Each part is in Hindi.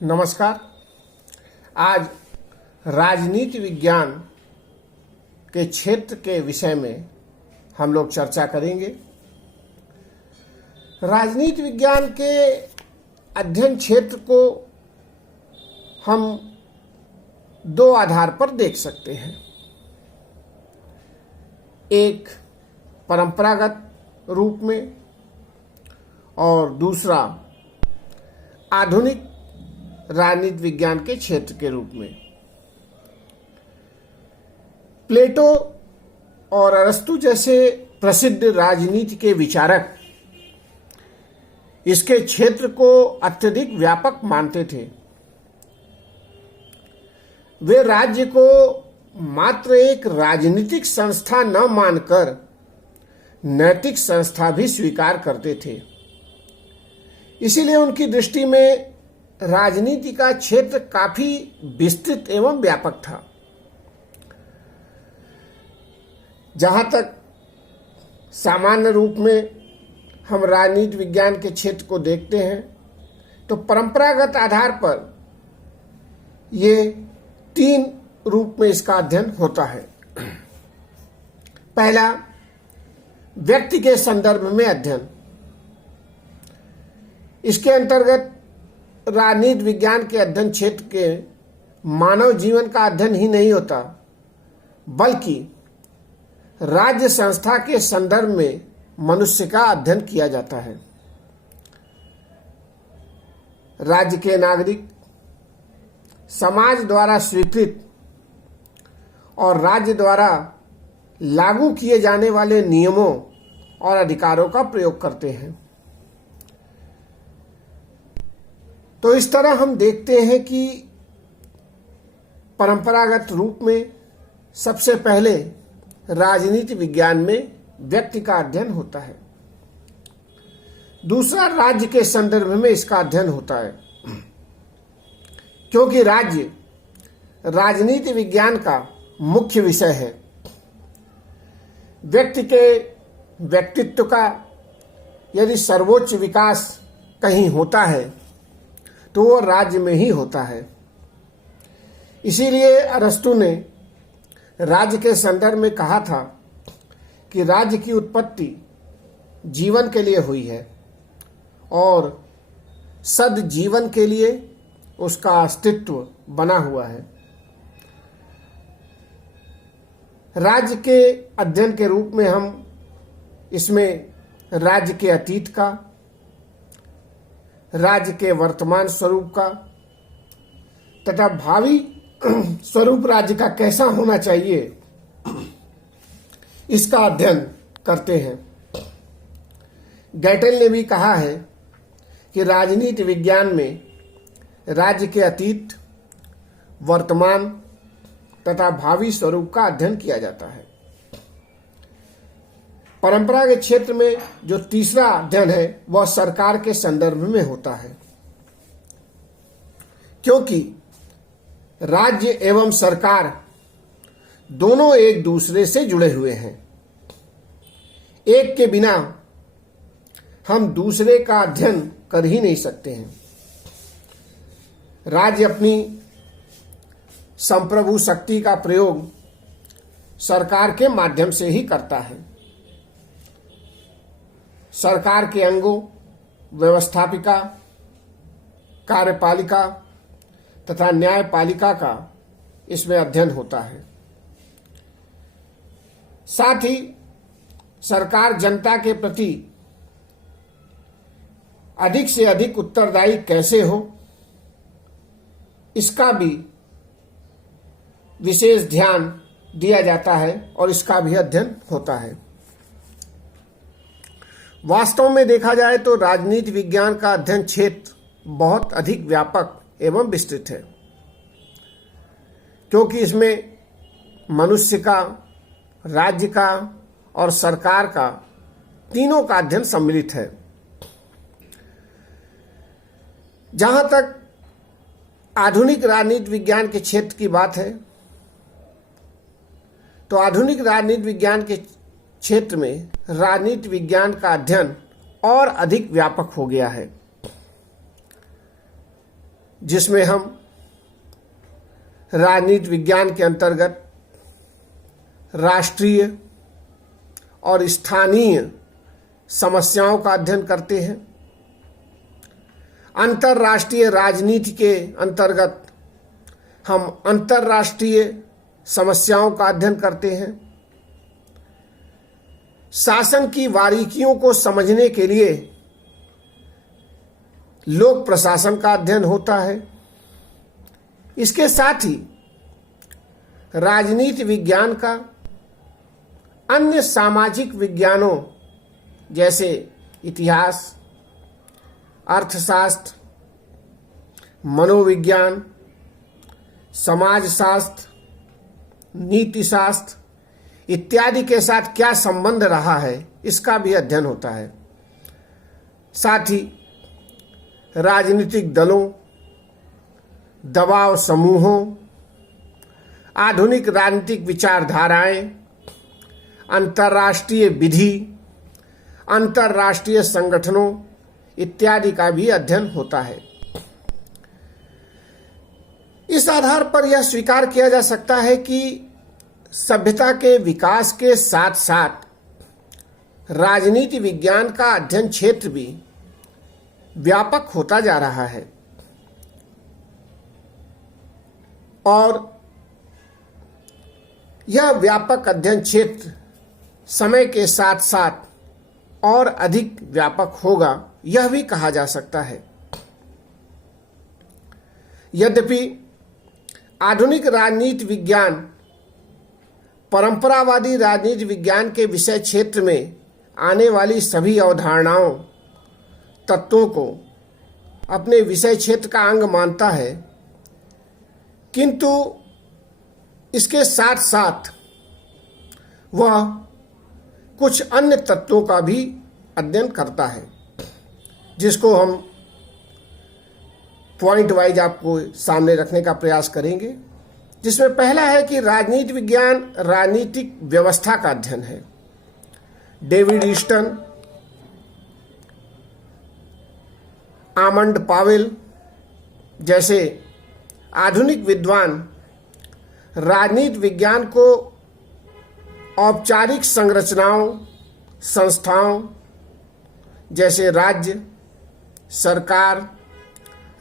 नमस्कार। आज राजनीति विज्ञान के क्षेत्र के विषय में हम लोग चर्चा करेंगे। राजनीति विज्ञान के अध्ययन क्षेत्र को हम दो आधार पर देख सकते हैं। एक परंपरागत रूप में और दूसरा आधुनिक राजनीति विज्ञान के क्षेत्र के रूप में। प्लेटो और अरस्तु जैसे प्रसिद्ध राजनीति के विचारक इसके क्षेत्र को अत्यधिक व्यापक मानते थे। वे राज्य को मात्र एक राजनीतिक संस्था न मानकर नैतिक संस्था भी स्वीकार करते थे। इसीलिए उनकी दृष्टि में राजनीति का क्षेत्र काफी विस्तृत एवं व्यापक था। जहां तक सामान्य रूप में हम राजनीति विज्ञान के क्षेत्र को देखते हैं तो परंपरागत आधार पर ये तीन रूप में इसका अध्ययन होता है। पहला, व्यक्ति के संदर्भ में अध्ययन। इसके अंतर्गत राजनीति विज्ञान के अध्ययन क्षेत्र के मानव जीवन का अध्ययन ही नहीं होता, बल्कि राज्य संस्था के संदर्भ में मनुष्य का अध्ययन किया जाता है। राज्य के नागरिक समाज द्वारा स्वीकृत और राज्य द्वारा लागू किए जाने वाले नियमों और अधिकारों का प्रयोग करते हैं। तो इस तरह हम देखते हैं कि परंपरागत रूप में सबसे पहले राजनीति विज्ञान में व्यक्ति का अध्ययन होता है। दूसरा, राज्य के संदर्भ में इसका अध्ययन होता है, क्योंकि राज्य राजनीति विज्ञान का मुख्य विषय है। व्यक्ति के व्यक्तित्व का यदि सर्वोच्च विकास कहीं होता है तो वो राज्य में ही होता है। इसीलिए अरस्तु ने राज्य के संदर्भ में कहा था कि राज्य की उत्पत्ति जीवन के लिए हुई है और सद जीवन के लिए उसका अस्तित्व बना हुआ है। राज्य के अध्ययन के रूप में हम इसमें राज्य के अतीत का, राज्य के वर्तमान स्वरूप का तथा भावी स्वरूप राज्य का कैसा होना चाहिए इसका अध्ययन करते हैं। गैटल ने भी कहा है कि राजनीति विज्ञान में राज्य के अतीत, वर्तमान तथा भावी स्वरूप का अध्ययन किया जाता है। परंपरा के क्षेत्र में जो तीसरा अध्ययन है वह सरकार के संदर्भ में होता है, क्योंकि राज्य एवं सरकार दोनों एक दूसरे से जुड़े हुए हैं। एक के बिना हम दूसरे का अध्ययन कर ही नहीं सकते हैं। राज्य अपनी संप्रभु शक्ति का प्रयोग सरकार के माध्यम से ही करता है। सरकार के अंगों व्यवस्थापिका, कार्यपालिका तथा न्यायपालिका का इसमें अध्ययन होता है। साथ ही सरकार जनता के प्रति अधिक से अधिक उत्तरदायी कैसे हो, इसका भी विशेष ध्यान दिया जाता है और इसका भी अध्ययन होता है। वास्तव में देखा जाए तो राजनीति विज्ञान का अध्ययन क्षेत्र बहुत अधिक व्यापक एवं विस्तृत है, क्योंकि इसमें मनुष्य का, राज्य का और सरकार का तीनों का अध्ययन सम्मिलित है। जहां तक आधुनिक राजनीति विज्ञान के क्षेत्र की बात है तो आधुनिक राजनीति विज्ञान के क्षेत्र में राजनीति विज्ञान का अध्ययन और अधिक व्यापक हो गया है। जिसमें हम राजनीति विज्ञान के अंतर्गत राष्ट्रीय और स्थानीय समस्याओं का अध्ययन करते हैं। अंतर्राष्ट्रीय राजनीति के अंतर्गत हम अंतर्राष्ट्रीय समस्याओं का अध्ययन करते हैं। शासन की बारीकियों को समझने के लिए लोक प्रशासन का अध्ययन होता है। इसके साथ ही राजनीति विज्ञान का अन्य सामाजिक विज्ञानों जैसे इतिहास, अर्थशास्त्र, मनोविज्ञान, समाजशास्त्र, नीतिशास्त्र इत्यादि के साथ क्या संबंध रहा है, इसका भी अध्ययन होता है। साथ ही राजनीतिक दलों, दबाव समूहों, आधुनिक राजनीतिक विचारधाराएं, अंतर्राष्ट्रीय विधि, अंतर्राष्ट्रीय संगठनों इत्यादि का भी अध्ययन होता है। इस आधार पर यह स्वीकार किया जा सकता है कि सभ्यता के विकास के साथ साथ राजनीति विज्ञान का अध्ययन क्षेत्र भी व्यापक होता जा रहा है और यह व्यापक अध्ययन क्षेत्र समय के साथ साथ और अधिक व्यापक होगा, यह भी कहा जा सकता है। यद्यपि आधुनिक राजनीति विज्ञान परंपरावादी राजनीति विज्ञान के विषय क्षेत्र में आने वाली सभी अवधारणाओं, तत्वों को अपने विषय क्षेत्र का अंग मानता है, किंतु इसके साथ साथ वह कुछ अन्य तत्वों का भी अध्ययन करता है, जिसको हम पॉइंट वाइज आपको सामने रखने का प्रयास करेंगे। जिसमें पहला है कि राजनीति विज्ञान राजनीतिक व्यवस्था का अध्ययन है। डेविड ईस्टन, आमंड पावेल जैसे आधुनिक विद्वान राजनीति विज्ञान को औपचारिक संरचनाओं, संस्थाओं जैसे राज्य, सरकार,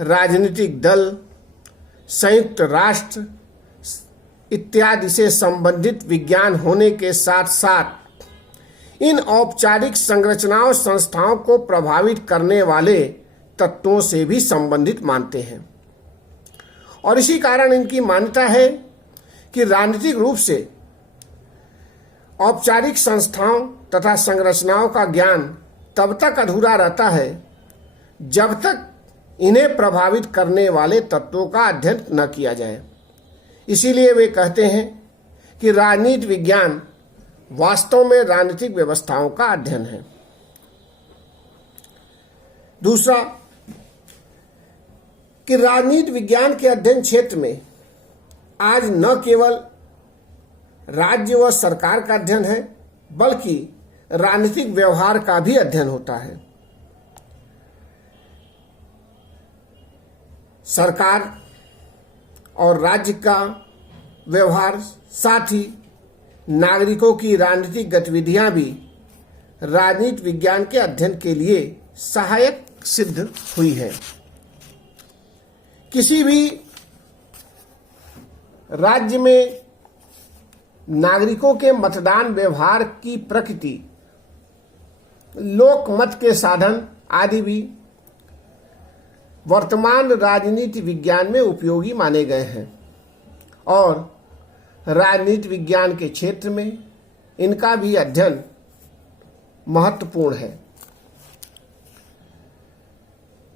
राजनीतिक दल, संयुक्त राष्ट्र इत्यादि से संबंधित विज्ञान होने के साथ साथ इन औपचारिक संरचनाओं, संस्थाओं को प्रभावित करने वाले तत्वों से भी संबंधित मानते हैं। और इसी कारण इनकी मान्यता है कि राजनीतिक रूप से औपचारिक संस्थाओं तथा संरचनाओं का ज्ञान तब तक अधूरा रहता है जब तक इन्हें प्रभावित करने वाले तत्वों का अध्ययन न किया जाए। इसीलिए वे कहते हैं कि राजनीति विज्ञान वास्तव में राजनीतिक व्यवस्थाओं का अध्ययन है। दूसरा कि राजनीति विज्ञान के अध्ययन क्षेत्र में आज न केवल राज्य व सरकार का अध्ययन है, बल्कि राजनीतिक व्यवहार का भी अध्ययन होता है। सरकार और राज्य का व्यवहार, साथ ही नागरिकों की राजनीतिक गतिविधियां भी राजनीति विज्ञान के अध्ययन के लिए सहायक सिद्ध हुई है। किसी भी राज्य में नागरिकों के मतदान व्यवहार की प्रकृति, लोकमत के साधन आदि भी वर्तमान राजनीति विज्ञान में उपयोगी माने गए हैं और राजनीति विज्ञान के क्षेत्र में इनका भी अध्ययन महत्वपूर्ण है।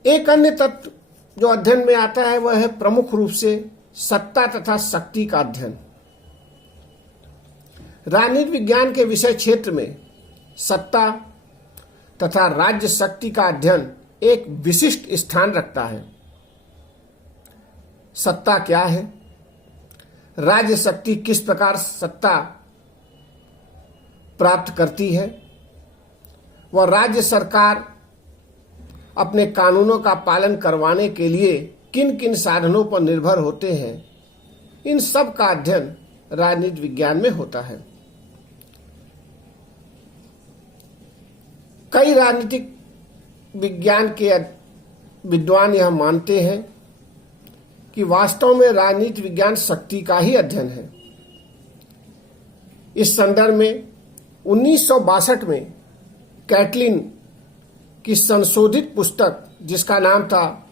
एक अन्य तत्व जो अध्ययन में आता है वह है प्रमुख रूप से सत्ता तथा शक्ति का अध्ययन। राजनीति विज्ञान के विषय क्षेत्र में सत्ता तथा राज्य शक्ति का अध्ययन एक विशिष्ट स्थान रखता है। सत्ता क्या है, राज्य शक्ति किस प्रकार सत्ता प्राप्त करती है, वह राज्य सरकार अपने कानूनों का पालन करवाने के लिए किन किन साधनों पर निर्भर होते हैं, इन सब का अध्ययन राजनीति विज्ञान में होता है। कई राजनीतिक विज्ञान के विद्वान यह मानते हैं कि वास्तव में राजनीति विज्ञान शक्ति का ही अध्ययन है। इस संदर्भ में 1962 में कैटलिन की संशोधित पुस्तक, जिसका नाम था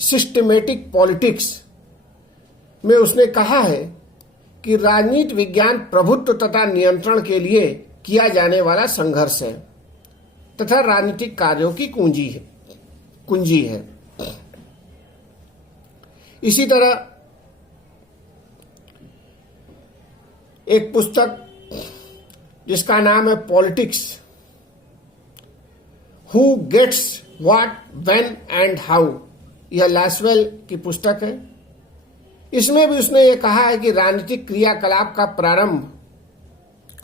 सिस्टमैटिक पॉलिटिक्स, में उसने कहा है कि राजनीति विज्ञान प्रभुत्व तथा नियंत्रण के लिए किया जाने वाला संघर्ष है तथा राजनीतिक कार्यों की कुंजी है। इसी तरह एक पुस्तक जिसका नाम है politics, who gets what, when and how, यह लासवेल की पुस्तक है। इसमें भी उसने ये कहा है कि राजनीतिक क्रियाकलाप का प्रारंभ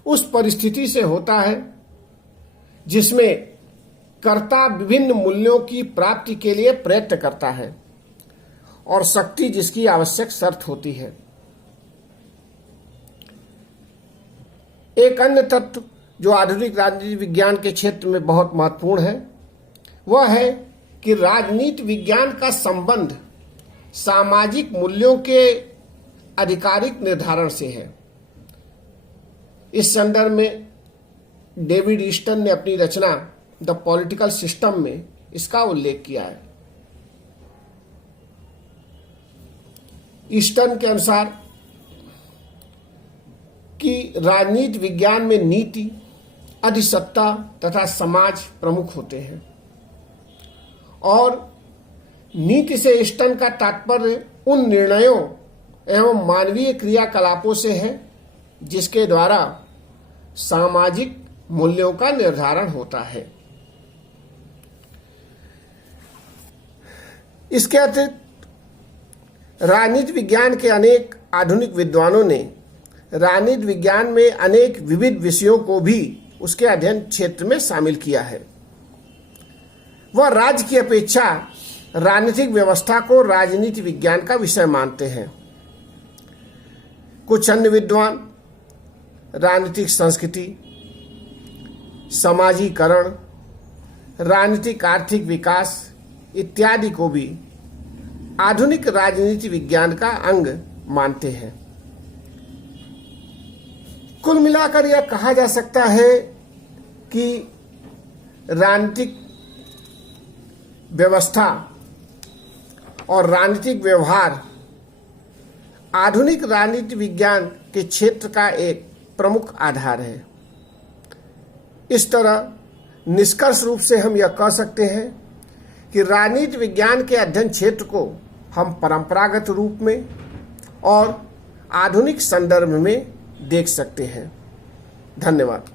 उस परिस्थिति से होता है जिसमें कर्ता विभिन्न मूल्यों की प्राप्ति के लिए प्रयत्न करता है और शक्ति जिसकी आवश्यक शर्त होती है। एक अन्य तत्व जो आधुनिक राजनीति विज्ञान के क्षेत्र में बहुत महत्वपूर्ण है, वह है कि राजनीति विज्ञान का संबंध सामाजिक मूल्यों के आधिकारिक निर्धारण से है। इस संदर्भ में डेविड ईस्टन ने अपनी रचना द पॉलिटिकल सिस्टम में इसका उल्लेख किया है। ईस्टन के अनुसार कि राजनीति विज्ञान में नीति, अधिसत्ता तथा समाज प्रमुख होते हैं और नीति से ईस्टन का तात्पर्य उन निर्णयों एवं मानवीय क्रियाकलापों से है जिसके द्वारा सामाजिक मूल्यों का निर्धारण होता है। इसके अतिरिक्त राजनीति विज्ञान के अनेक आधुनिक विद्वानों ने राजनीति विज्ञान में अनेक विविध विषयों को भी उसके अध्ययन क्षेत्र में शामिल किया है। वह राज्य की अपेक्षा राजनीतिक व्यवस्था को राजनीति विज्ञान का विषय मानते हैं। कुछ अन्य विद्वान राजनीतिक संस्कृति, समाजीकरण, राजनीतिक आर्थिक विकास इत्यादि को भी आधुनिक राजनीति विज्ञान का अंग मानते हैं। कुल मिलाकर यह कहा जा सकता है कि राजनीतिक व्यवस्था और राजनीतिक व्यवहार आधुनिक राजनीति विज्ञान के क्षेत्र का एक प्रमुख आधार है। इस तरह निष्कर्ष रूप से हम यह कह सकते हैं कि राजनीति विज्ञान के अध्ययन क्षेत्र को हम परंपरागत रूप में और आधुनिक संदर्भ में देख सकते हैं। धन्यवाद।